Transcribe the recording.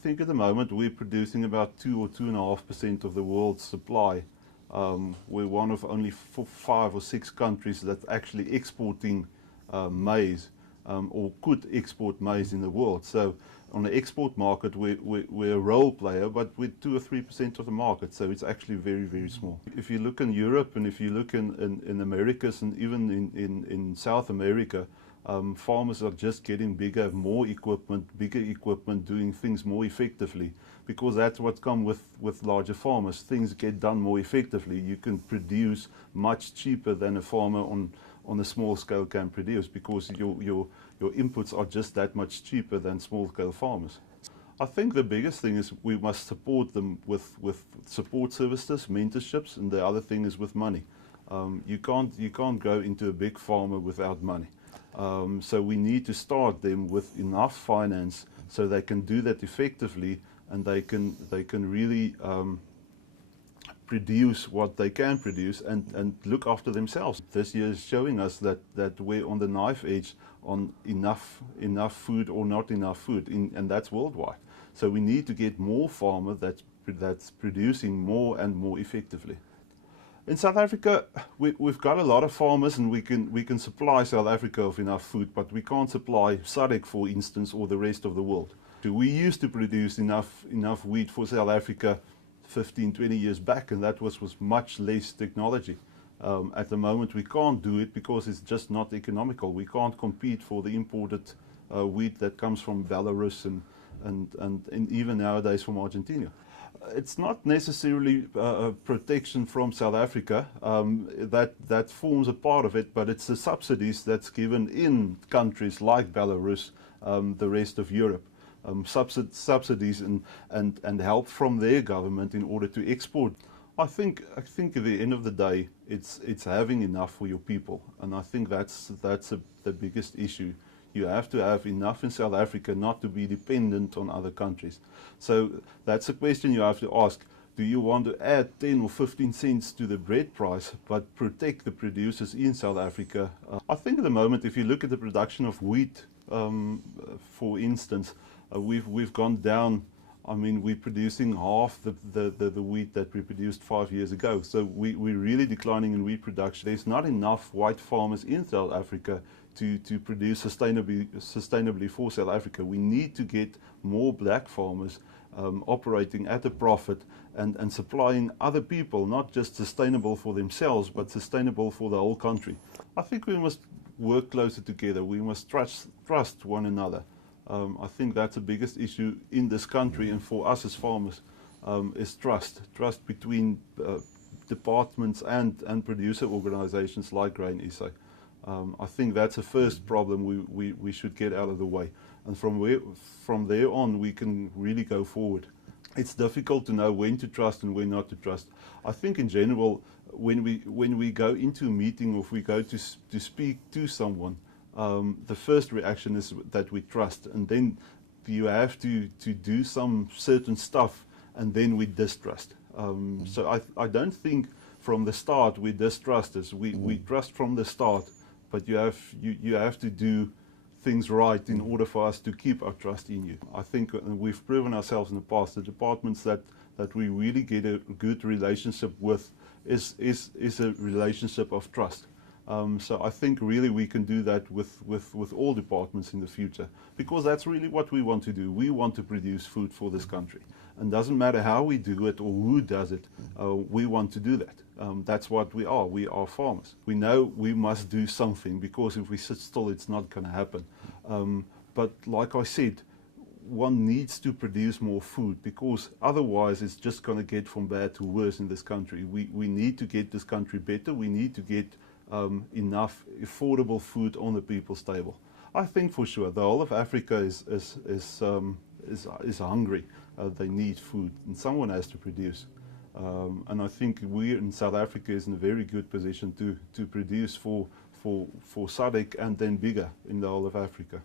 think at the moment we're producing about 2 or 2.5% of the world's supply. We're one of only 5 or 6 countries that's actually exporting maize, or could export maize in the world. So on the export market, we're a role player, but we're 2 or 3% of the market. So it's actually very, very small. If you look in Europe and if you look in Americas and even in South America, farmers are just getting bigger, more equipment, bigger equipment, doing things more effectively, because that's what comes with larger farmers. Things get done more effectively. You can produce much cheaper than a farmer on a small scale can produce, because your inputs are just that much cheaper than small scale farmers. I think the biggest thing is we must support them with support services, mentorships, and the other thing is with money. You can't go into a big farmer without money. So we need to start them with enough finance so they can do that effectively, and they can really produce what they can produce and look after themselves. This year is showing us that we're on the knife edge on enough food or not enough food, and that's worldwide. So we need to get more farmers that's producing more and more effectively. In South Africa, we've got a lot of farmers, and we can supply South Africa of enough food, but we can't supply SADC, for instance, or the rest of the world. We used to produce enough wheat for South Africa 15, 20 years back, and that was much less technology. At the moment, we can't do it because it's just not economical. We can't compete for the imported wheat that comes from Belarus and even nowadays from Argentina. It's not necessarily protection from South Africa. That forms a part of it, but it's the subsidies that's given in countries like Belarus, the rest of Europe. Subsidies and help from their government in order to export. I think at the end of the day, it's having enough for your people, and I think that's the biggest issue. You have to have enough in South Africa not to be dependent on other countries. So that's a question you have to ask. Do you want to add 10 or 15 cents to the bread price but protect the producers in South Africa? I think at the moment, if you look at the production of wheat, for instance, we've gone down. I mean, we're producing half the wheat that we produced 5 years ago. So we're really declining in wheat production. There's not enough white farmers in South Africa to produce sustainably for South Africa. We need to get more black farmers operating at a profit and supplying other people, not just sustainable for themselves, but sustainable for the whole country. I think we must work closer together. We must trust one another. I think that's the biggest issue in this country, and for us as farmers, is trust between departments and producer organizations like Grain SA. I think that's the first problem we should get out of the way, and from there on we can really go forward. It's difficult to know when to trust and when not to trust. I think in general, when we go into a meeting or if we go to speak to someone, the first reaction is that we trust, and then you have to do some certain stuff, and then we distrust. So I don't think from the start we distrust us. We trust from the start, but you have to do things right in order for us to keep our trust in you. I think we've proven ourselves in the past. The departments that we really get a good relationship with is a relationship of trust. So I think really we can do that with all departments in the future, because that's really what we want to do. We want to produce food for this country, and doesn't matter how we do it or who does it, we want to do that. That's what we are. We are farmers. We know we must do something, because if we sit still, it's not going to happen. But like I said, one needs to produce more food, because otherwise it's just going to get from bad to worse in this country. We need to get this country better. We need to get enough affordable food on the people's table. I think for sure the whole of Africa is hungry. They need food, and someone has to produce. And I think we in South Africa is in a very good position to produce for SADC and then bigger in the whole of Africa.